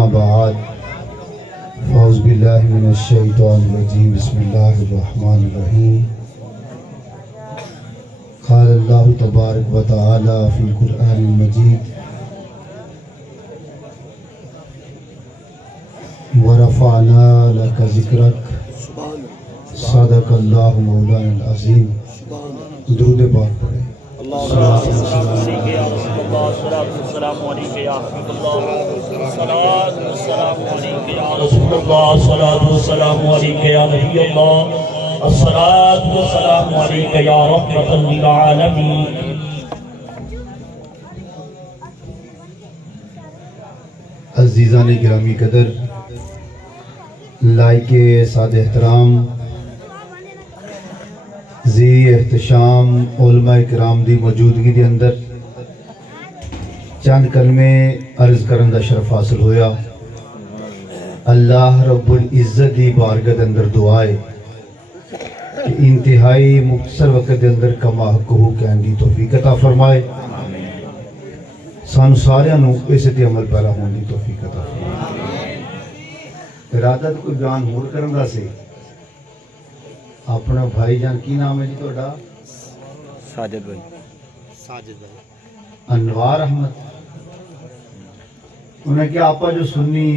اما بعد فاعوذ باللہ من الشیطان الرجیم بسم اللہ الرحمن الرحیم قال اللہ تبارک و تعالی فی القرآن المجید ورفعنا لک ذکرک صدق اللہ مولانا العظیم. درود پاک پڑھیں. عزیزان گرامی قدر، لائق ساد احترام، ذی احتشام علماء کرام دی موجودگی دے اندر چند کلمے عرض کرن دا شرف حاصل ہویا. اللہ رب العزت دی بارگاہ دے اندر دعائے کہ انتہائی مختصر وقت دے اندر کما حقہ کہن دی توفیق عطا فرمائے. سانو سارے نو اس تے عمل پیرا ہون دی توفیق عطا فرمائے. ارادہ کوئی بیان ہور کرن دا سے اپنا بھائی جان کی نام ہے جی توڑا؟ ساجد بھائی انوار احمد. انہیں کیا آپا جو سنی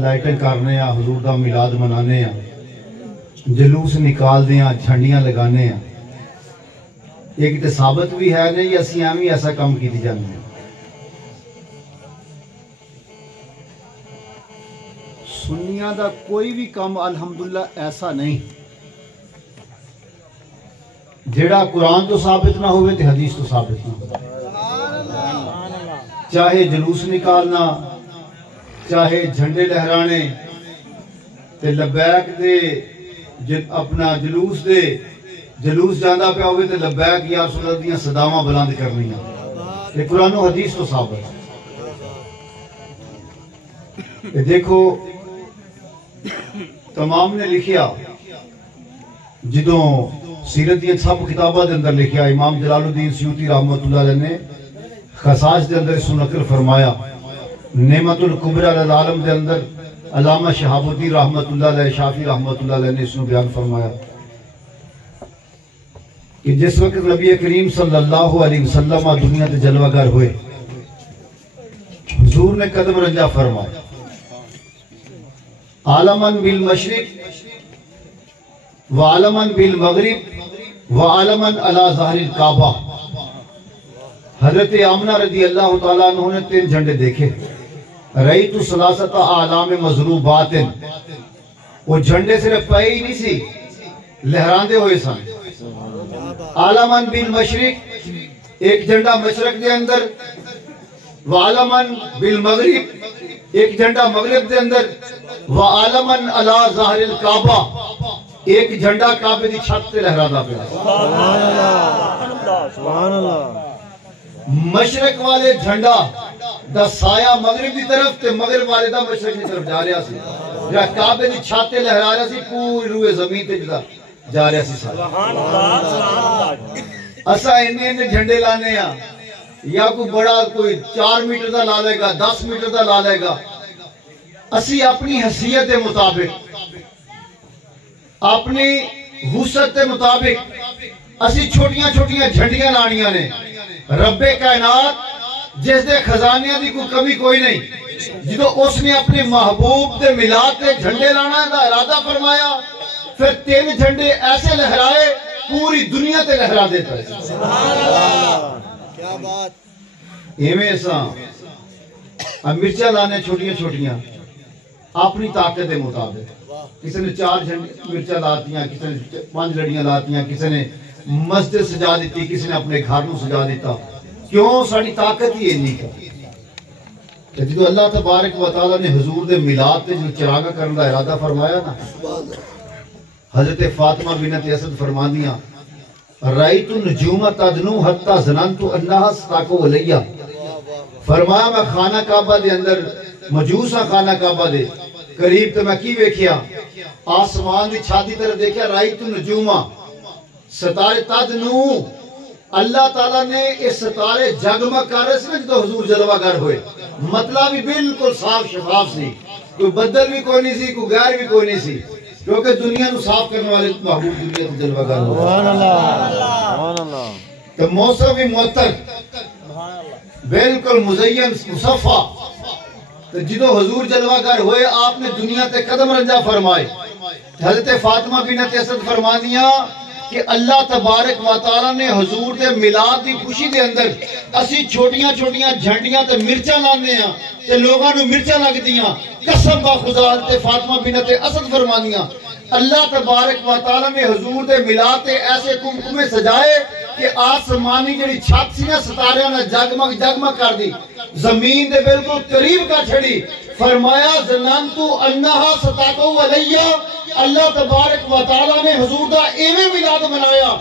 لائٹیں کرنے ہیں، حضور دا میلاد منانے ہیں، جلوس نکال دیں، جھنڈیاں لگانے ہیں، ایک تے ثابت بھی ہے نہیں یا سیامی ایسا کام کی دی جانے ہیں. سنیاں دا کوئی بھی کام الحمدللہ ایسا نہیں جیڑا قرآن تو ثابت نہ ہوئے تے حدیث تو ثابت نہ ہوئے. چاہے جلوس نکالنا، چاہے جھنڈے لہرانے تے لبیک دے اپنا جلوس جاندہ پہ ہوئے تے لبیک یا رسول اللہ دیاں صداواں بلند کرنی ہیں. یہ قرآن و حدیث تو ثابت ہے. دیکھو تمام نے لکھیا جدوں سیرت دیاں سب کتابہ دے اندر لکھیا. امام جلال الدین سیوطی رحمت اللہ علیہ نے خصائص دے اندر اس کو نقل فرمایا. نعمت الکبریٰ للعالم دے اندر علامہ شہاب الدین رحمت اللہ علیہ، شافی رحمت اللہ علیہ نے اس کو بیان فرمایا کہ جس وقت نبی کریم صلی اللہ علیہ وسلم دنیا تے جلوہ گر ہوئے، حضور نے قدم رنجا فرمایا عالماً بالمشرق وعالماً بالمغرب وعالماً علی ظہر الکعبہ. حضرت آمنہ رضی اللہ تعالیٰ عنہ نے 3 جھنڈے دیکھے. رأیت ثلاثۃ اعلام مضروبات. وہ جھنڈے صرف پائے ہی نہیں سی، لہراندے ہوئے سن. عالماً بالمشرق، ایک جھنڈا مشرق دے اندر، وعالماً بالمغرب، ایک جھنڈا مغرب دے اندر، وعالماً علی ظہر الکعبہ، ایک جھنڈا کعبے دی چھت تے لہرادا پیا. سبحان اللہ. مشرق والے جھنڈا دا سایہ مغرب دی طرف تے مغرب والے دا مشرق دی طرف جا رہا سی. جہاں کعبے دی چھت تے لہرا رہا سی، پوری روئے زمین تے جا رہا سی. سبحان اللہ. اسا انہیں جھنڈے لانے ہیں، یا کوئی بڑا کوئی 4 میٹر دا لا لے گا، 10 میٹر دا لا لے گا. اسی اپنی حیثیت کے مطابق، اپنی وسعت کے مطابق اسی چھوٹیاں چھوٹیاں جھنڈیاں لانیاں نے. رب کائنات جس دے خزانیاں دی کوئی کمی کوئی نہیں، جدو اس نے اپنے محبوب دے ملاد تے جھنڈے لانا دا ارادہ فرمایا، پھر 3 جھنڈے ایسے لہرائے پوری دنیا تے لہرا دیتا ہے. سبحان اللہ. کیا بات. ایویں ایسا مرچہ لانے چھوٹیاں چھوٹیاں اپنی طاقت دے مطابق. کسی نے 4 مرچہ لاتیاں، کسی نے 5 لڑیاں لاتیاں، کسی نے مسجد سجا دیتی، کسی نے اپنے گھر نو سجا دیتا. کیوں؟ ساری طاقت ہی نہیں کا. جدو اللہ تبارک و تعالیٰ نے حضور دے میلاد تے جو چراغا کرنے کا ارادہ فرمایا نا، حضرت فاطمہ بنت اسد فرماندیاں رأیت النجوم تدنو حتی ظننت انہا ستاکو علیہ. فرمایا میں خانہ کعبہ دے اندر مجوسا خانہ کعبہ دے قریب تو میں کی ویکھیا، آسمان دی چھاتی طرف دیکھیا، رأیت النجوم ستارے تدنو اللہ تعالیٰ نے اس ستارے جگمگ کر رہے سے جو حضور جلوہ گر ہوئے، مطلب بھی بالکل صاف شفاف سی، کوئی بدل بھی کوئی نہیں سی، کوئی غیر بھی کوئی نہیں سی، کیونکہ دنیا نو صاف کرنے والے محبوب دنیا کو جلوہ گر ہوئے۔ سبحان اللہ۔ تو موسم بھی معطر، بالکل مزین مصفہ، تو جدو حضور جلوہ گر ہوئے آپ نے دنیا تے قدم رنجا فرمائے۔ حضرت فاطمہ بنت اسد فرما دیا کہ اللہ تبارک و تعالیٰ نے حضور دے میلاد دی خوشی دے اندر اسی چھوٹیاں چھوٹیاں جھنڈیاں تے مرچاں لاندے ہیں تے لوگاں نو مرچاں لگ دیاں، قسم با خدا تے فاطمہ بنت اسد فرما دیا اللہ تبارک و تعالیٰ نے حضور دے میلاد تے ایسے کمکمے سجائے کہ آسمانی جڑی چھت سی نا ستاریاں نے جگمگ جگمگ کر دی، زمین دے بالکل قریب کا چھڑی، فرمایا زنانتو انہا ستاکو علیہ، اللہ تبارک و تعالیٰ نے حضور دا ایویں میلاد منایا،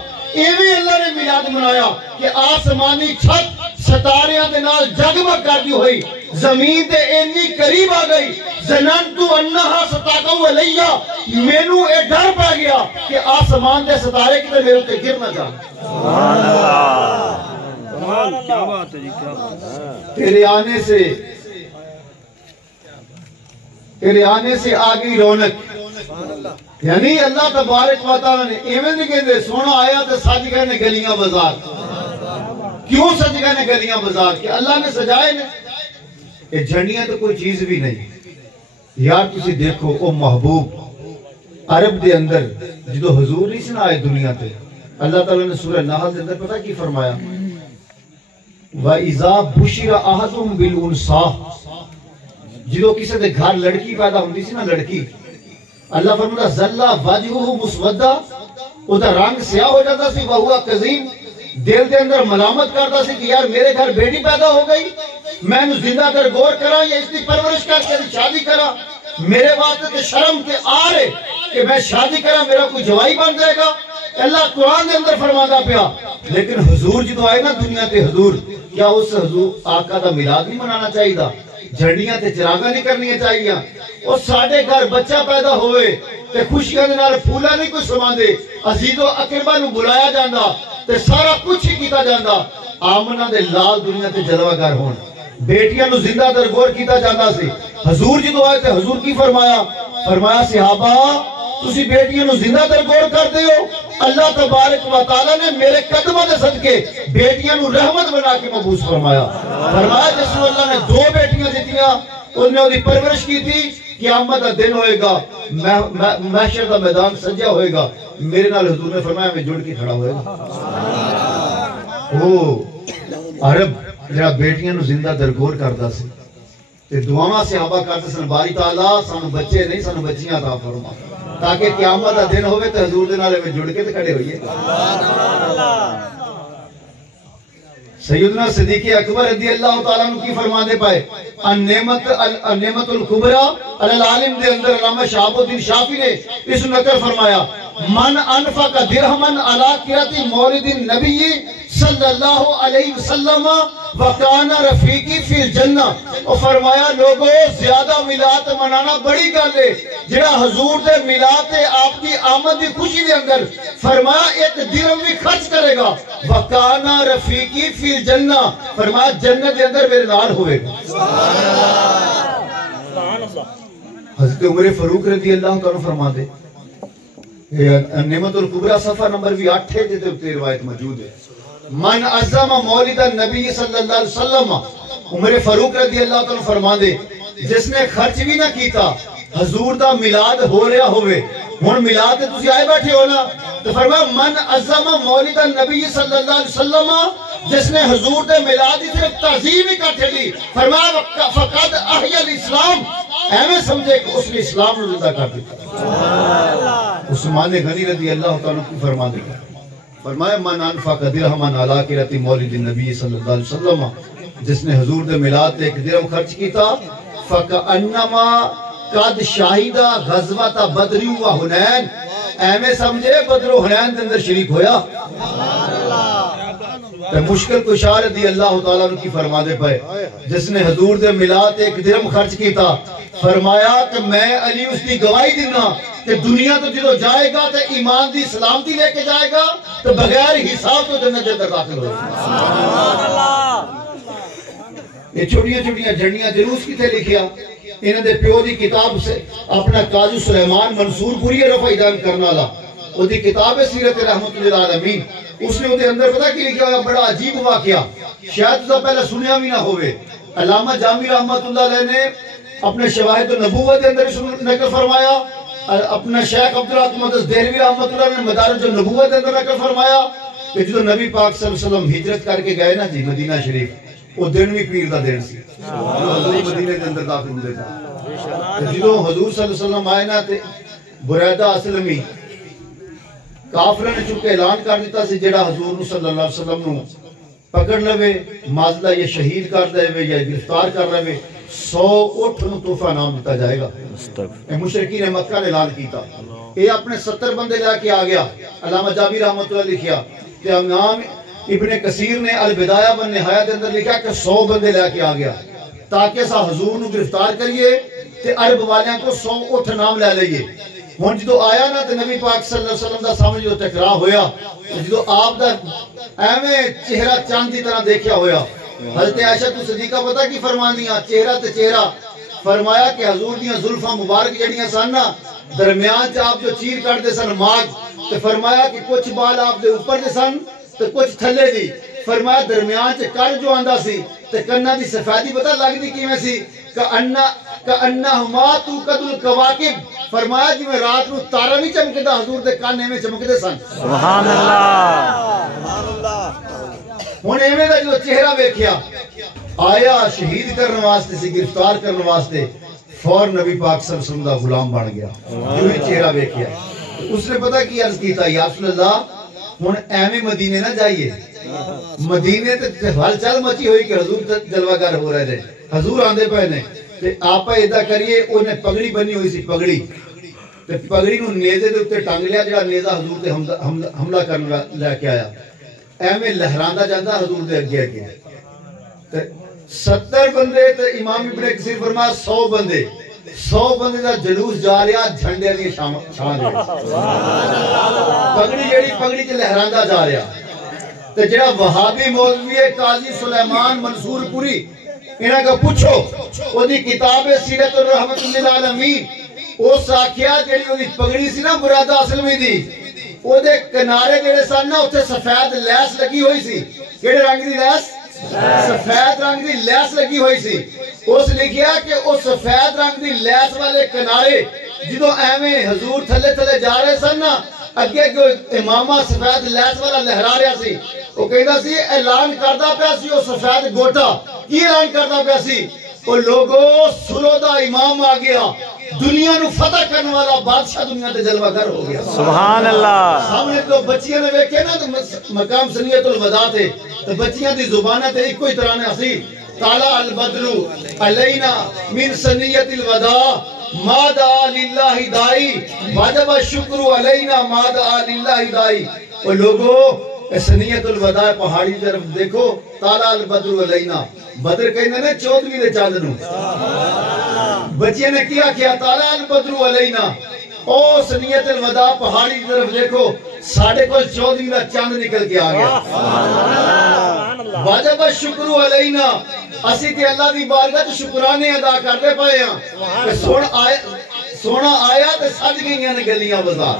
ایویں اللہ نے میلاد منایا کہ آسمانی چھت ستاریاں دے نال جگمگ کر دی ہوئی، زمین دے اتنی قریب آ گئی، زنانتو انہا ستاکو علیہ، مینوں اے ڈر پہ گیا کہ آسمان دے ستارے کتے میرے تے گر نہ جائیں۔ سبحان اللہ، کیا بات ہے جی، کیا بات ہے۔ تیرے آنے سے آگئی رونق، یعنی اللہ تبارک و تعالیٰ نے ایویں نہیں کہتے سونا آیا تو سج گئے نے گلیاں بازار، کیوں سج گئے نے گلیاں بازار؟ کہ اللہ نے سجائے نے، یہ جھنڈیاں تو کوئی چیز بھی نہیں یار۔ تسی دیکھو او محبوب عرب دے اندر جدو حضور نہیں سنا آئے دنیا تے، اللہ تعالیٰ نے سورہ نحل دے اندر پتہ کی فرمایا؟ وَإِذَا بُشِرَ أَحَدُهُمْ بِالْأُنْثَىٰ، جدو کسی دے گھر لڑکی پیدا ہوندی سی نا لڑکی، اللہ فرماتا ذَلَّا وَجْهُهُ مُسْوَدًّا، او دا رنگ سیاہ ہو جاتا سی، وَهُوَ كَظِيمٌ، دل دے اندر ملامت کرتا سی کہ یار میرے گھر بیٹی پیدا ہو گئی، میں انہوں زندہ در گور کرا یا اس کی پرورش کر کے شادی کرا، میرے واسطے تے شرم تے آ رہے کہ میں شادی کرا میرا کوئی جوائی بن جائے گا۔ اللہ قرآن دے اندر فرماتا پیا، لیکن حضور جدو آئے نا دنیا تے حضور، کیا اس حضور آقا دا میلاد نہیں منانا چاہیے دا؟ جھنڈیاں تے چراغاں نہیں کرنی چاہیے؟ اور ساڑھے گھر بچہ پیدا ہوئے تے خوشیاں دے نال پھولا نہیں کوئی سمان دے، عزیز و اقربا نو بلایا جاندا تے سارا کچھ ہی کیتا جاندا۔ آمنہ دے لال دنیا تے جلوہ گر ہون، بیٹیاں نو زندہ درگور کیتا جاندا سی۔ حضور جدو آئے تے حضور کی فرمایا؟ فرمایا صحابہ تسی بیٹیاں نو زندہ درگور کر دیو، اللہ تبارک و تعالیٰ نے میرے قدمہ دے صدقے بیٹیاں نو رحمت بنا کے مبعوث فرمایا۔ فرمایا جس نے اللہ نے دو بیٹیاں دیتیاں، انہوں نے انہی پرورش کی تھی، قیامت دا دن ہوئے گا، محشر دا میدان سجا ہوئے گا، میرے نال حضور نے فرمایا میں جڑ کے کھڑا ہوئے گا۔ او عرب جہاں بیٹیاں نو زندہ درگور کردا سی تے دعاواں صحابہ کرتے سن، باری تعالیٰ سانو بچے نہیں سانو بچیاں عطا فرما، تاکہ قیامت دا دن ہوئے تو حضور دے نالے میں جڑ کے تے کھڑے ہوئیے۔ سیدنا صدیق اکبر رضی اللہ تعالیٰ عنہ کی فرما دے پائے، النعمت الکبریٰ علی العالم دے اندر علامہ شہاب الدین شافعی نے اس نقل فرمایا، من انفق درہمن علی قرۃ مولد النبی صلی اللہ علیہ وسلم وکان رفیقی فی الجنہ، اور فرمایا لوگوں زیادہ میلاد منانا بڑی گل ہے، جڑا حضور دے میلاد تے آپ کی آمد دی خوشی دے اندر فرمایا ایک درہم بھی خرچ کرے گا، وکان رفیقی فی الجنہ، فرمایا جنت دے اندر میرے نال ہوئے گا۔ حضرت عمر فاروق رضی اللہ عنہ فرما دے، نعمت الکبریٰ صفحہ نمبر بھی 8 ہے جیتے اتنے روایت موجود ہے، من عظم مولد النبی صلی اللہ علیہ وسلم، عمر فاروق رضی اللہ عنہ فرما دے جس نے خرچ بھی نہ کیتا حضور دا میلاد ہو رہا ہوئے، ہون میلاد تسی آئے بیٹھے ہو نا، تو فرمایا من عظم مولد النبی صلی اللہ علیہ وسلم، جس نے حضور دے میلاد کی صرف تعظیم ہی کر چلی، فرمایا فقد احیی الاسلام، ایویں سمجھے کہ اس نے اسلام نے زندہ کر دیتا۔ عثمان غنی رضی اللہ تعالیٰ کی فرما دے گا، فرمایا من انفق درہمن علی قرۃ مولد النبی صلی اللہ علیہ وسلم، جس نے حضور دے میلاد تے ایک درہم خرچ کیتا، فکأنما قد شاہد غزوۃ بدر و حنین، ایویں سمجھے بدر و حنین کے اندر شریک ہویا۔ تے مشکل کشا رضی اللہ تعالیٰ عنہ کی فرما دے پائے، جس نے حضور دے میلاد تے ایک درہم خرچ کیتا، فرمایا کہ میں علی اس کی گواہی دینا کہ دنیا تو جدو جائے گا تو ایمان دی سلامتی لے کے جائے گا تو بغیر حساب تو جنت کے اندر داخل ہوگا. یہ چھوٹیاں چھوٹیاں جھنڈیاں جلوس کی تھے لکھیا انہوں نے پیو دی کتاب سے اپنا قاضی سلیمان منصور پوری رفع دان کرنا لا وہ دی کتاب ہے سیرت رحمت للعالمین. اس نے وہ دے اندر پتا کی لکھیا ہوا بڑا عجیب واقعہ شاید تو پہلے سنیا بھی نہ ہوئے. علامہ جامی رحمت اللہ علیہ نے اپنے شواہد النبوت کے اندر اس نقل فرمایا. اپنا شیخ عبدالقادر دہلوی رحمت اللہ نے مدارج النبوت کے اندر نقل فرمایا کہ جو نبی پاک صلی اللہ علیہ وسلم ہجرت کر کے گئے نا جی مدینہ شریف وہ دن بھی پیر دا دن سی جو حضور مدینہ کے اندر داخل ہوئے تھا. جدو حضور صلی اللہ علیہ وسلم آئے نا تے بریدہ اسلمی کافرہ نے چونکہ اعلان کر دیتا سی جڑا حضور صلی اللہ علیہ وسلم نو پکڑ لوے مازلہ یہ شہید کر دے وے یا گرفتار کر لوے 100 اٹھ نو تحفہ نام دیتا جائے گا. مشرکین مکہ نے اعلان کیتا یہ اپنے 70 بندے لے کے آ گیا. علامہ جابر رحمۃ اللہ لکھیا کہ امام ابن کثیر نے البدایہ و النہایہ کے اندر لکھا کہ 100 بندے لے کے آ گیا تاکہ سا حضور نو گرفتار کریے تے عرب والیاں کو 100 اٹھ نام لے لئیے. ہن جدو آیا نا تے نبی پاک صلی اللہ علیہ وسلم دا سامنے جو ٹکراؤ ہویا جدو آپ دا ایویں چہرہ چاند دی طرح دیکھیا ہویا حضرت عائشہ تو صدیقہ پتہ کی فرماندیاں چہرہ تے چہرہ فرمایا کہ حضور دیاں زلفاں مبارک جڑیاں سن نا درمیان چ آپ جو چیر کر دے سن ماغ تے فرمایا کہ کچھ بال آپ دے اوپر دے سن تے کچھ تھلے دی. فرمایا درمیان چ کر جو آندا سی تے کناں دی سفیدی پتہ لگدی کیویں سی کأنہما توقد الکواکب. فرمایا جی میں رات نو تارا نہیں چمکدا حضور دے کان ایویں چمکدے سن. سبحان اللہ. ہن ایویں دا جو چہرہ ویکھیا آیا شہید کرنے واسطے سی گرفتار کرنے واسطے فور نبی پاک صلی اللہ علیہ وسلم دا غلام بن گیا. جو ہی چہرہ ویکھیا اس نے پتہ کی عرض کیتا یا رسول اللہ ہن ایویں مدینے نہ جائیے مدینے تے ہل چل مچی ہوئی کہ حضور جلوہ گر ہو رہے تھے حضور آندے پے نے تے آپا ایدا کریے انہیں پگڑی بنی ہوئی سی پگڑی تے پگڑی نو نیزے دے اوتے ٹنگ لیا جڑا نیزہ حضور تے حملہ کرنے لے کے آیا ایویں لہراندا جاندا حضور دے اگے اگے تے 70 بندے تے امام ابن کثیر فرمایا 100 بندے دا جلوس جا رہا جھنڈے دی چھان دے پگڑی جڑی پگڑی تے لہراندا جا رہا تے جڑا وہابی مولوی قاضی سلیمان منصور پوری انہاں کو پوچھو وہ دی کتاب ہے سیرت الرحمت للعالمین اس آکھیا جڑی وہ دی پگڑی سی نا مرادہ اسلمی دی وہ دے کنارے جڑے سن نا اتنے سفید لیس لگی ہوئی سی. کیڑے رنگ دی لیس؟ سفید رنگ دی لیس لگی ہوئی سی. اس لکھیا کہ اس سفید رنگ دی لیس والے کنارے جدو ایویں حضور تھلے تھلے جا رہے سن نا اگے کوئی امامہ سفید لیس والا لہرا رہا سی وہ کہندا سی اعلان کردا پیا سی وہ سفید گوٹا کی اعلان کردا پیا سی وہ لوگو سرو دا امام آ گیا دنیا نو فتح کرنے والا بادشاہ دنیا تے جلوہ گر ہو گیا. سبحان اللہ. سامنے تو بچیاں نے ویکھے نا تو مقام سنیت الوداع تے تو بچیاں دی زبانیں تے ایک ہی طرح نے اسی طالع البدر علینا من سنیت الوداع ما دعا للہ دائی واجب الشکر علینا ما دعا للہ دائی. وہ لوگو سنیت الوداع پہاڑی طرف دیکھو طالع البدر علینا بدر کہنے نے 14ویں دے چاند نو بچیاں نے کیا طالع البدر علینا او سنیت الوداع پہاڑی طرف دیکھو ساڑھے کو 14ویں دا چاند نکل کے آ گیا. واجب الشکر علینا اسی تے اللہ دی بارگاہ تے شکرانے ادا کرتے پائے ہیں کہ سونا آیا تے سج گئیاں نے گلیاں بازار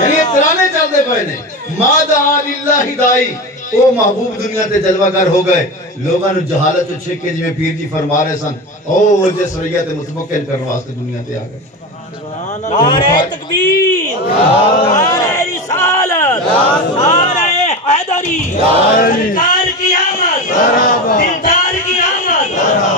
یعنی ترانے چلتے پائے نے ما دعا للہ دائی او محبوب دنیا تے جلوہ گر ہو گئے. لوگاں نو جہالت تو چھکے جویں پیر جی فرما رہے سن او وجہ سریعت متمکن کرنے واسطے دنیا تے آ گئے. نعرہ تکبیر نعرہ رسالت نعرہ حیدری سرکار کی آمد دلدار کی آمد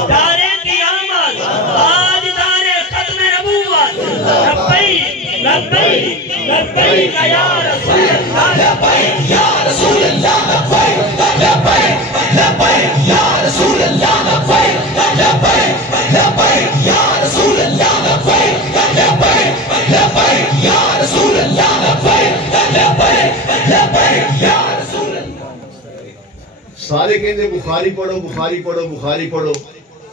دار کی آمد تاجدار ختم نبوت لبیک لبیک لبیک یا رسول اللہ لبیک یا رسول اللہ لبیک لبیک لبیک یا رسول اللہ لبیک لبیک لبیک یا رسول اللہ لبیک لبیک لبیک یا رسول اللہ لبیک لبیک لبیک یا رسول اللہ. سارے کہتے بخاری پڑھو بخاری پڑھو بخاری پڑھو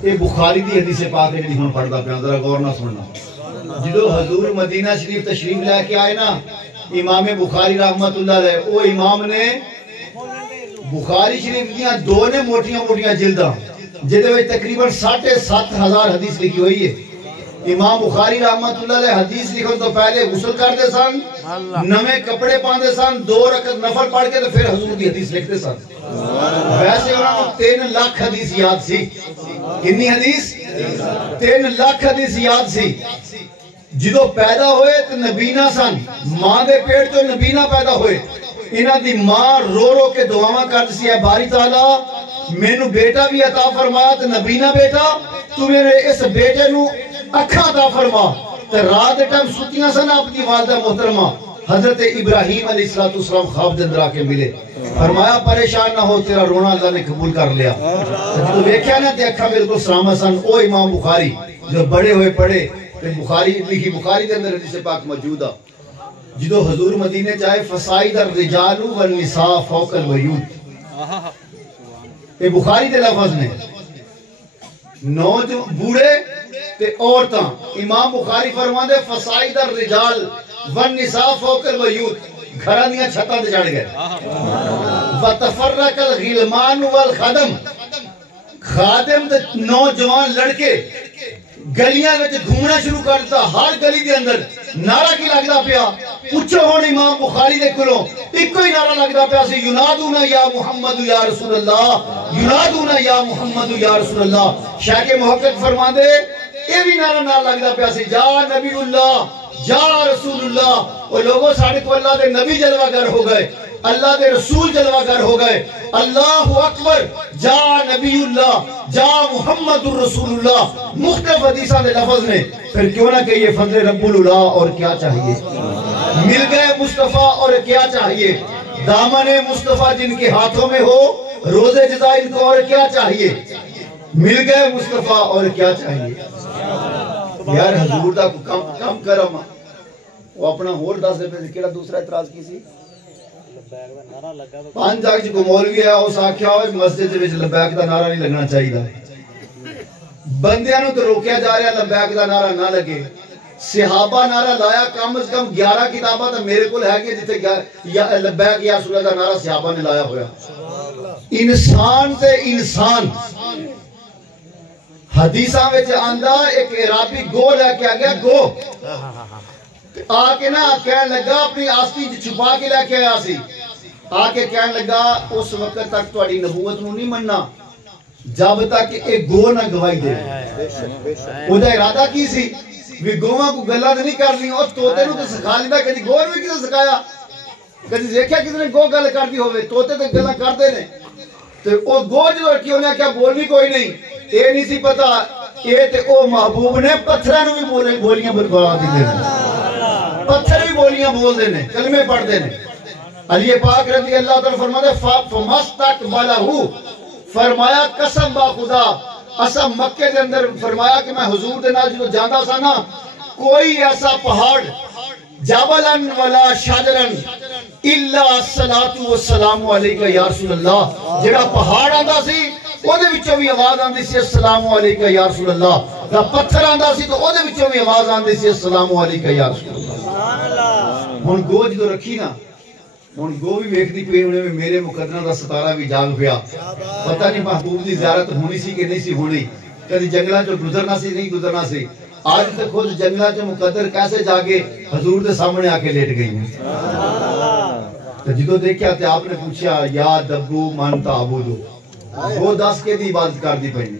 یہ بخاری دی حدیث پاک ہے جی ہن پڑھدا پیا ذرا غور نہ سننا جدو حضور مدینہ شریف تشریف لے کے آئے نا امام بخاری رحمت اللہ علیہ او امام نے بخاری شریف دیاں دو نے موٹیاں موٹیاں جلداں جدے وچ تقریباً 7,500 حدیث لکھی ہوئی ہے امام بخاری رحمت اللہ علیہ حدیث لکھن تو پہلے غسل کرتے سن نویں کپڑے پاندے سن 2 رکعت نفل پڑھ کے تو پھر حضور دی حدیث لکھتے سن ویسے انہوں کو 3 لاکھ حدیث یاد سی کتنی حدیث 3 لاکھ حدیث یاد سی جدو پیدا ہوئے تو نبینا سن ماں دے پیٹ تو نبینا پیدا ہوئے انہاں دی ماں رو رو کے دعاواں کرتی سی ہے باری تعالیٰ مینوں بیٹا بھی عطا فرما تو نبینا بیٹا تو میرے اس بیٹے نو اکھا عطا فرما تو رات ٹائم ستیاں سن اپنی والدہ محترمہ حضرت ابراہیم علیہ السلام خواب دے اندر آ کے ملے فرمایا پریشان نہ ہو تیرا رونا اللہ نے قبول کر لیا تو دیکھا نا تے اکھا بالکل سلامت سن او امام بخاری جو بڑے ہوئے پڑھے بخاری لکھی بخاری دے اندر حدیث پاک موجود ہے جدو حضور مدینے چاہے فصائد الرجال والنساء فوق الویوت یہ بخاری دے لفظ نے بوڑھے تے عورتاں امام بخاری فرماندے فصائد الرجال والنساء فوق الویوت گھراں دیاں چھتاں تے چڑھ گئے وتفرق الغلمان والخدم خادم تے نوجوان لڑکے گلیاں وچ گھومنا شروع کر دیتا ہر گلی دے اندر نعرہ کی لگدا پیا پوچھو ہن امام بخاری دے کولوں ایکو ہی نعرہ لگدا پیا سی ینادون یا محمد یا رسول اللہ ینادون یا محمد یا رسول اللہ شیخ محقق فرماندے اے بھی نعرہ نال لگدا پیا سی یا نبی اللہ یا رسول اللہ او لوگوں ساڈے کو اللہ دے نبی جلوہ گر ہو گئے اللہ دے رسول جلوہ گر ہو گئے اللہ اکبر جا نبی اللہ جا محمد الرسول اللہ مختلف حدیثہ دے لفظ نے پھر کیوں نہ کہ یہ فضل رب العلا اور کیا چاہیے مل گئے مصطفیٰ اور کیا چاہیے دامن مصطفیٰ جن کے ہاتھوں میں ہو روز جزا ان کو اور کیا چاہیے مل گئے مصطفیٰ اور کیا چاہیے یار حضور دا کم کرم وہ اپنا ہور دس دے پہ کیڑا دوسرا اعتراض کی سی 5 جاگ کو مولوی ہے اس آکھیا ہوئے مسجد وچ لبیک دا نعرہ نہیں لگنا چاہیے بندیاں نو تو روکیا جا رہا لبیک دا نعرہ نہ لگے صحابہ نعرہ لایا کم از کم 11 کتاباں تو میرے کول ہے کہ جتھے لبیک یا رسول اللہ دا نعرہ صحابہ نے لایا ہویا انسان تے انسان حدیثاں وچ آندا ایک عربی گو لے کے آ گیا گو آکے نا کہنے لگا اپنی آستی چھپا کے لے کے آیا سی آکے کہنے لگا اس وقت تک تواڈی نبوت نو نہیں مننا جب تک ایک گو نہ گواہی دے او دا ارادہ کی سی بھی گواں کو گلاں نہیں کرنی اور توتے نو تے سکھا لیندا کدی گو نو کسے سکھایا کدی دیکھیا کسی نے گو گل کردی ہوے توتے تے گلاں کردے نے تے او گو جو رکھی انہاں کیا بولنی کوئی نہیں اے نہیں سی پتا اے تے او محبوب نے پتھراں نو بھی بولیاں برباد دے پتھر بھی بولیاں بول دینے کلمے پڑھ دینے علی پاک رضی اللہ تعالیٰ فرماتے فَمَسْتَقْبَلَهُ فرمایا قسم با خدا اسا مکے دے اندر فرمایا کہ میں حضور دے نال جو جاندہ سا نا کوئی ایسا پہاڑ جبلن ولا شجرن الا الصلاۃ والسلام علیکہ یا رسول اللہ جڑا پہاڑ آندا سی او دے وچوں بھی آواز آندی سی السلام علیکہ یا رسول اللہ دا پتھر آندا سی تو او دے وچوں بھی آواز آندی سی السلام علیکہ یا رسول اللہ ہن گو جو رکھی نا ہن گو بھی ویکھدی پئی ہونے میں میرے مقدرہ دا ستارہ بھی جاگ پیا پتہ نہیں محبوب دی زیارت ہونی سی کہ نہیں سی ہونی کدی جنگلاں چوں گزرنا سی نہیں گزرنا سی آج تک خود جنگلاں چوں مقدر کیسے جاگے حضور دے سامنے آ کے لیٹ گئی ہیں تو جدو دیکھیا تے آپ نے پوچھا یا دبو من تعبدو وہ 10 کے دی عبادت کر دی پئی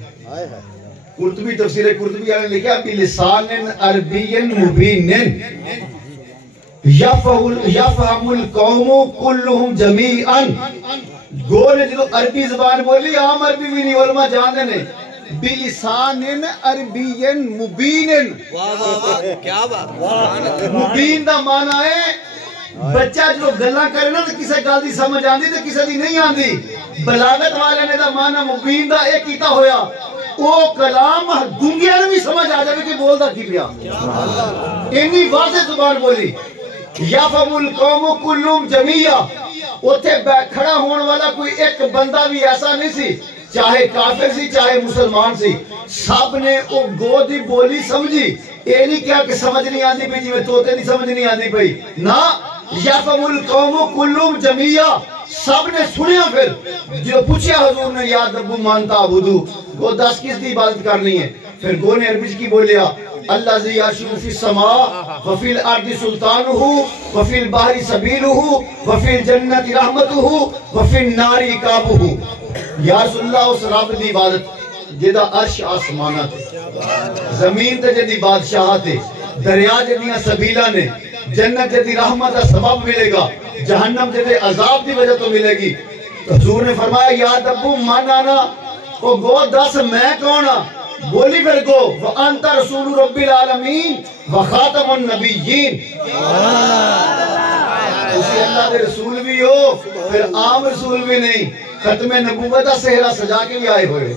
قرطبی تفسیر قرطبی نے لکھا بلسان عربی مبین یفہم القوم کلہم جمیعا گو نے جدو عربی زبان بولی عام عربی بھی نہیں علماء جاندے نے بلسان عربی مبین کیا بات مبین دا معنی ہے بچہ جو گلاں کرے نا تو کسے گل دی سمجھ آندی تے کسے دی نہیں آندی بلاغت والے نے دا معنی مبین دا ایک کیتا ہویا او کلام گنگیاں نے بھی سمجھ آ جائے کہ بولدا کی پیا اتنی واضح زبان بولی یفہم القوم کلہم جمیعا اوتھے کھڑا ہون والا کوئی ایک بندہ بھی ایسا نہیں سی چاہے کافر سی چاہے مسلمان سی سب نے وہ گو دی بولی سمجھی اے نہیں کیا کہ سمجھ نہیں آندی پئی جی میں توتے نہیں سمجھ نہیں آندی پئی نا یفهم القوم کلهم جميعا سب نے سنیا پھر جو پوچھیا حضور نے یا دبو مانتا عبدو گو 10 کس دی عبادت کرنی ہے پھر گو نے عربی کی بولیا اللہ زی یاشو فی السماء وفی الارض سلطانہ وفی البحر سبیلہ وفی الجنت رحمتہ وفی النار عقابہ یا رسول اللہ اس رب دی عبادت جدا عرش آسمانہ تے زمین تے جدی بادشاہ تے دریا جدیاں سبیلہ نے جنت جدی رحمت کا سبب ملے گا جہنم جدی عذاب دی وجہ تو ملے گی تو حضور نے فرمایا یا دبو من آنا وہ گو 10 میں کونا بولی پھر گو وَأَنْتَ رَسُولُ رَبِّ الْعَالَمِينَ وَخَاتَمُ النَّبِيِّينَ اسی اللہ دے رسول بھی ہو پھر عام رسول بھی نہیں ختم نبوت کا سہرا سجا کے بھی آئے ہوئے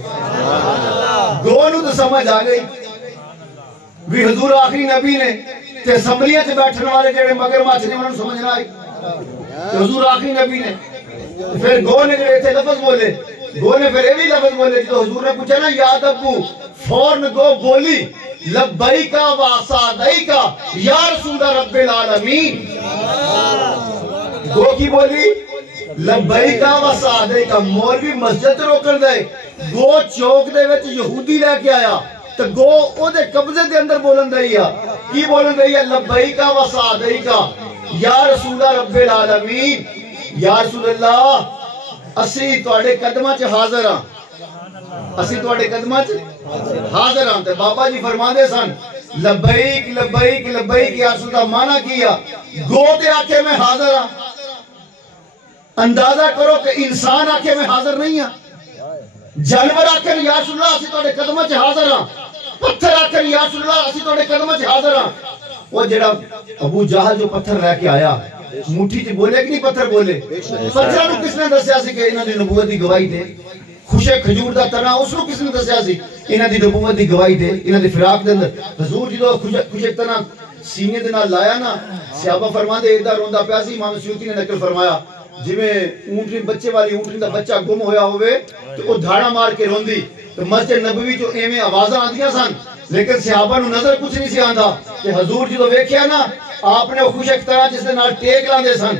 گو نو تو سمجھ آ گئی بھی حضور آخری نبی نے کہ اسمبلیاں سے بیٹھنے والے جڑے مگر ماچنے انہوں نے سمجھنا آئی کہ حضور آخری نبی نے پھر گو نے جڑے تھے لفظ بولے گو نے پھر ایوی لفظ بولے تو حضور نے پوچھا نا یاد ابو فورن گو بولی لبیکا و سعدیکا یا رسول رب العالمین گو کی بولی لبیکا و سعدیکا مولوی مسجد روکن دے گو چوک دے وچ یہودی لے کے آیا تو گو او دے قبضے دے اندر بولن دیا کی بولن دیا لبیکا و سعدیکا یا رسول رب العالمین یا رسول اللہ اسی توڑے قدمہ چھ حاضر ہاں اسی توڑے قدمہ چھ حاضر ہاں تے بابا جی فرما دے سن لبیک لبیک لبیک یا رسول اللہ مانا کیا گو تے آکے میں حاضر ہاں اندازہ کرو کہ انسان آکے میں حاضر نہیں ہاں جانور آکے یا رسول اللہ اسی توڑے قدمہ چھ حاضر ہاں پتھر آکے یا رسول اللہ اسی توڑے قدمہ چھ حاضر ہاں وہ جڑا ابو جہل جو پتھر رہ کے آیا موٹھی جی بولے کہ نہیں پتھر بولے پتھرہ نو کس نے دسیا سی کہ انہاں دی نبوت دی گواہی دے خوشے کھجور دا تنا اس نو کس نے دسیا سی انہاں دی نبوت دی گواہی دے انہاں دی فراق دے اندر حضور جدو خوشے تنا سینے دے نال لایا نا صحابہ فرماندے ادھر روندا پیا سی امام سیوطی نے نقل فرمایا جویں اونٹنی بچے والی اونٹنی دا بچہ گم ہویا ہوئے تو او دھاڑا مار کے روندی تو مسجد نبوی جو ایویں آوازاں آندیاں سن لیکن صحابہ نو نظر کچھ نہیں سی آندا کہ حضور جدو ویکھیا نا آپ نے خوش ایک طرح جس نے نال ٹیک لاندے سن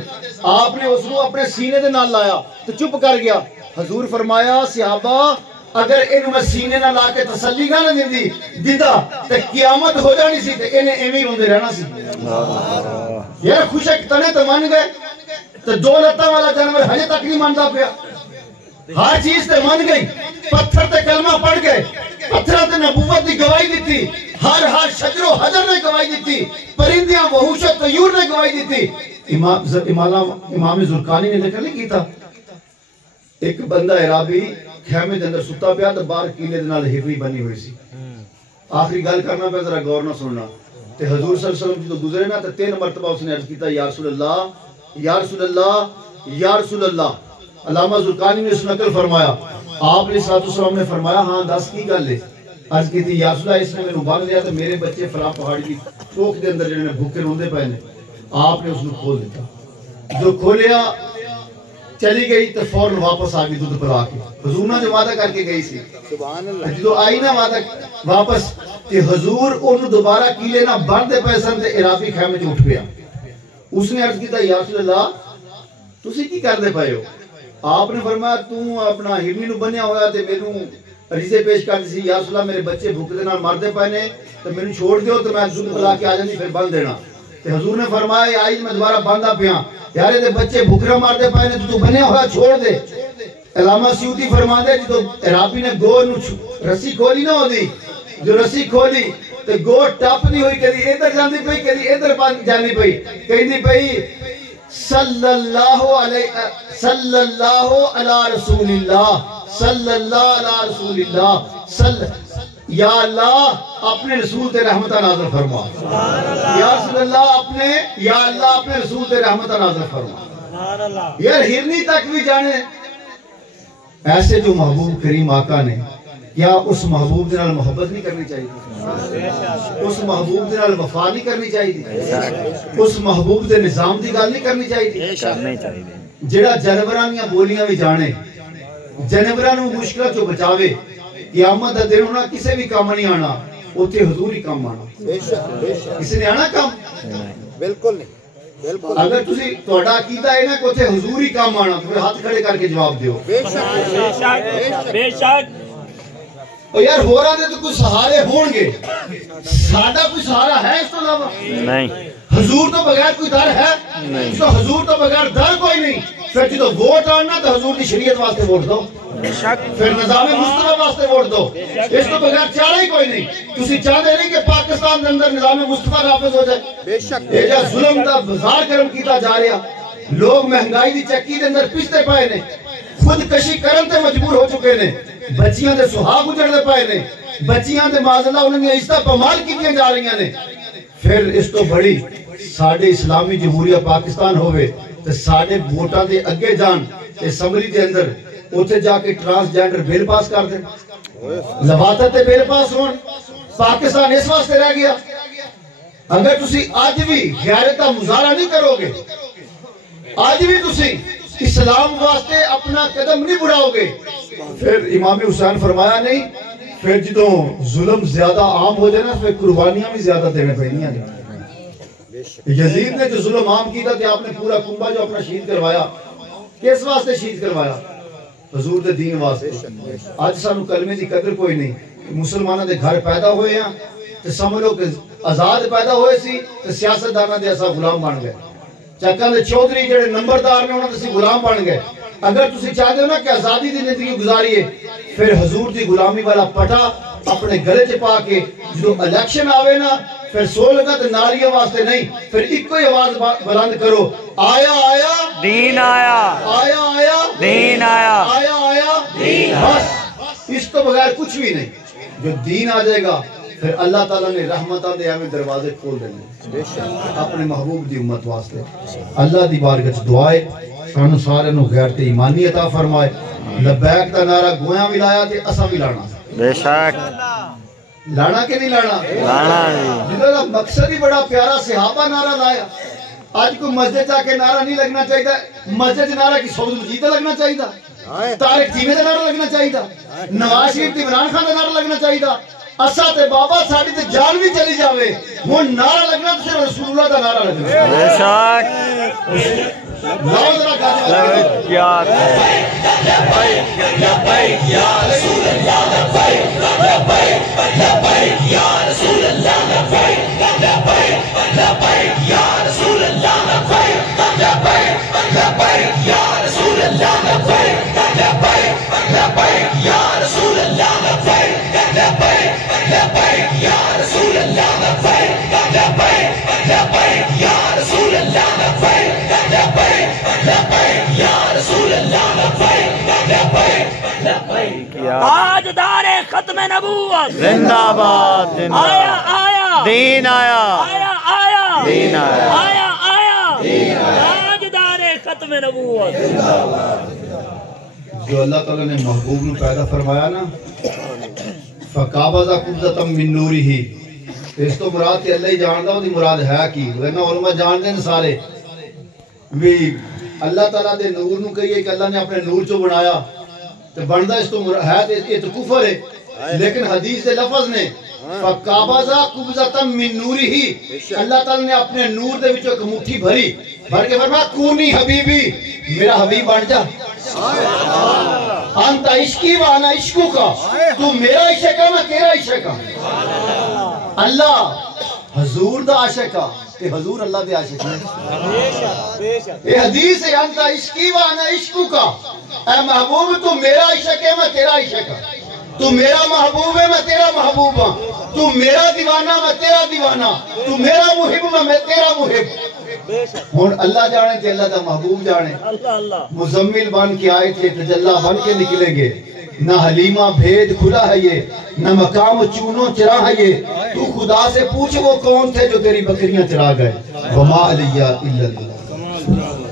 آپ نے اس نو اپنے سینے دے نال لایا تو چپ کر گیا حضور فرمایا صحابہ اگر ان میں سینے نہ لا کے تسلی نہ دیندی دیدا تے قیامت ہو جانی سی تے انہیں ایویں روندے رہنا سی یار خوش ایک تنے تے مان گئے تے دو لتاں والا جانور ہجے تک نہیں ماندا پیا ہر چیز تے مان گئی پتھر تے کلمہ پڑھ گئے پتھر تے نبوت دی گواہی دیتی ہر شجر و حجر نے گواہی دیتی پرندیاں وحوش و طیور نے گواہی دیتی امام زرقانی نے لکھا نہیں کی تھا ایک بندہ عرابی خیمے دے اندر ستا پیا تو باہر کیلے دے نال ہرنی بنی ہوئی سی آخری گل کرنا پہ ذرا غور نہ سننا تے حضور صلی اللہ علیہ وسلم جو گزرے نا تے 3 مرتبہ اس نے عرض کیتا یا رسول اللہ یا رسول اللہ یا رسول اللہ علامہ زرقانی نے اس نقل فرمایا آپ نے صلی اللہ علیہ وسلم نے فرمایا ہاں 10 کی گل ہے عرض کی تھی یا رسول اللہ اس نے میں باندھ لیا تو میرے بچے فلاں پہاڑی کی چوک دے اندر جنہیں بھوکے روندے پے نے آپ نے اس نے کھول دیتا جو کھولیا چلی گئی تو فوراً واپس آ گئی دودھ پلا کے حضور نے جو وعدہ کر کے گئی سی جو آئی نا وعدہ واپس کہ حضور انہوں دوبارہ کیلے نہ بندے پیسن تے عرابی خیمے جو اٹھ گیا اس نے عرض کیتا یا رسول اللہ تسی کی کر دے پائے ہو آپ نے فرمایا تو اپنا ہرنی نو بنیا ہویا تے میروں عریضے پیش کر دی یا رسول اللہ میرے بچے بھوک دے نال مر دے پے نے تے مینوں چھوڑ دیو تے میں دودھ پلا کے آ جاندی پھر بند دینا تے حضور نے فرمایا آئی میں دوبارہ باندھا پیا یار دے بچے بھوکرا مار دے پے نے تو بنیا ہوا چھوڑ دے علامہ سیوطی فرماندے جدوں عرابی نے گو نو رسی کھولی نہ ہوندی جو رسی کھولی تے گو ٹپ نہیں ہوئی کدی ادھر جاندی پئی کدی ادھر جاندی پئی کہندی پئی صلی اللہ علی رسول اللہ صلی اللہ علی رسول اللہ یا اللہ اپنے رسول تے رحمتہ نازل فرما یا رسول اللہ اپنے رسول تے رحمتہ نازل فرما یار ہرنی تک بھی جانے ایسے جو محبوب کریم آقا نے کیا اس محبوب دے نال محبت نہیں کرنی چاہیے اس محبوب دے نال وفا نہیں کرنی چاہیے اس محبوب دے نظام دی گل نہیں کرنی چاہیے جڑا جانوراں دیاں بولیاں بھی جانے جانوراں نوں مشکل چوں بچاوے قیامت دا دن ہونا کسے بھی کام نہیں آنا اوتھے حضور ہی کام آنا بے شک کسی نے آنا کام بالکل نہیں بالکل اگر تسی تہاڈا عقیدہ ہے نا کہ اوتھے حضور ہی کام آنا تو پھر ہاتھ کھڑے کر کے جواب دیو بے شک بے شک او یار ہوراں دے تو کوئی سہارے ہون گے ساڈا کوئی سہارا ہے اس تو علاوہ نہیں حضور تو بغیر کوئی در ہے تو حضور تو بغیر در کوئی نہیں پھر جدو ووٹ آنا تو حضور کی شریعت واسطے ووٹ دو پھر نظام مصطفیٰ واسطے ووٹ دو اس تو بغیر چارہ ہی کوئی نہیں تسی چاہتے نہیں کہ پاکستان کے اندر نظام مصطفیٰ نافذ ہو جائے بے شک یہ جا ظلم دا بازار گرم کیتا جا رہا لوگ مہنگائی دی چکی دے اندر پستے پائے نے خودکشی کرن تے مجبور ہو چکے نے بچیاں دے سہاگ اجڑ دے پائے نے بچیاں دے معاذ اللہ انہوں نے عزتہ پامال کیتیاں جا رہی نے پھر اس تو بڑی ساڑھے اسلامی جمہوریہ پاکستان ہوئے تو ساڑھے ووٹاں دے اگے جان اسمبلی دے اندر اوتھے جا کے ٹرانسجینڈر بل پاس کر دیں لواطت تے بل پاس ہون پاکستان اس واسطے رہ گیا اگر تسی آج بھی غیرت کا مظاہرہ نہیں کرو گے آج بھی تسی اسلام واسطے اپنا قدم نہیں بڑھاؤ گے پھر امام حسین فرمایا نہیں پھر جدوں ظلم زیادہ عام ہو جائے نا پھر قربانیاں بھی زیادہ دینے پڑنیاں نہیں یزید نے جو ظلم عام کیتا کہ آپ نے پورا کنبہ جو اپنا شہید کروایا کس واسطے شہید کروایا حضور دے دین واسطے آج سانو کلمے دی قدر کوئی نہیں مسلمانوں دے گھر پیدا ہوئے ہیں تو سمجھ لو کہ آزاد پیدا ہوئے سی تو سیاستدانوں دے ایسا غلام بن گئے چکاں دے چودھری جڑے نمبردار نے انہاں دے غلام بن گئے اگر تسی چاہتے ہو نا کہ آزادی دی زندگی گزاریے پھر حضور دی غلامی والا پٹا اپنے گلے چ پا کے جو الیکشن آوے نا پھر سو لگا تو ناریاں واسطے نہیں پھر ایک کوئی آواز بلند کرو آیا آیا دین آیا آیا آیا دین آیا آیا آیا بس اس کو بغیر کچھ بھی نہیں جو دین آ جائے گا پھر اللہ تعالیٰ نے رحمتہ دے ہمیں دروازے کھول دیں اپنے محبوب دی امت واسطے اللہ دی بارگاہ وچ دعائے سانو سارے نو غیرت ایمانی عطا فرمائے لبیک دا نعرہ گویاں بھی لایا تے اساں بھی لانا بے شک لانا کہ نہیں لانا لانا جنہوں کا مقصد ہی بڑا پیارا صحابہ نعرہ لایا آج کوئی مسجد جا کے نعرہ نہیں لگنا چاہیے مسجد نعرہ کی سعود مجید لگنا چاہیے طارق چیمے دا نعرہ لگنا چاہیے نواز شریف تے عمران خان دا نعرہ لگنا چاہیے اسا تے بابا ساڈی تے جان بھی چلی جاوے ہن نعرہ لگنا تے صرف رسول اللہ دا نعرہ لگنا بے شک لاؤ ذرا گانے کیا یا رسول اللہ لبیک لبیک لبیک یا رسول اللہ لبیک لبیک لبیک یا رسول اللہ لبیک لبیک لبیک یا رسول اللہ لبیک لبیک لبیک یا رسول اللہ لبیک لبیک لبیک یا رسول اللہ لبیک لبیک لبیک یا رسول اللہ لبیک لبیک لبیک یا رسول اللہ لبیک لبیک لبیک تاجدار ختم نبوت زندہ باد آیا آیا دین آیا آیا آیا دین آیا آیا آیا تاجدار ختم نبوت جو اللہ تعالیٰ نے محبوب نو پیدا فرمایا نا فَقَابَضَ قُبْضَةً مِّن نُورِهِ اس تو مراد تے اللہ ہی جاندا وہ دی مراد ہے کی ورنہ علماء جان دے سارے بھی اللہ تعالیٰ دے نور نو کہیے کہ اللہ نے اپنے نور چو بنایا تو بندا اس تو ہے تے یہ تو کفر ہے لیکن حدیث دے لفظ نے فَقَابَضَ قُبْضَةً مِّن نُورِهِ اللہ تعالیٰ نے اپنے نور دے وچوں ایک مٹھی بھری بھر کے فرمایا کونی حبیبی میرا حبیب بن جا انت عشقی وانا عشقو کا تو میرا عشق ہے میں تیرا عشق ہے اللہ حضور دا عاشق ہے کہ حضور اللہ دے عاشق ہے یہ حدیث ہے انت عشقی وانا عشقو کا اے محبوب تو میرا عشق ہے میں تیرا عشق ہے تو میرا محبوب ہے میں تیرا محبوب ہوں تو میرا دیوانہ میں تیرا دیوانہ تو میرا محب میں تیرا محب ہون اللہ جانے تھے اللہ دا محبوب جانے مزمل بن کے آئے تھے تجلہ بن کے نکلیں گے نہ حلیمہ بھید کھلا ہے یہ نہ مقام چونوں چرا ہے یہ تو خدا سے پوچھ وہ کون تھے جو تیری بکریاں چرا گئے وما علیہ الا اللہ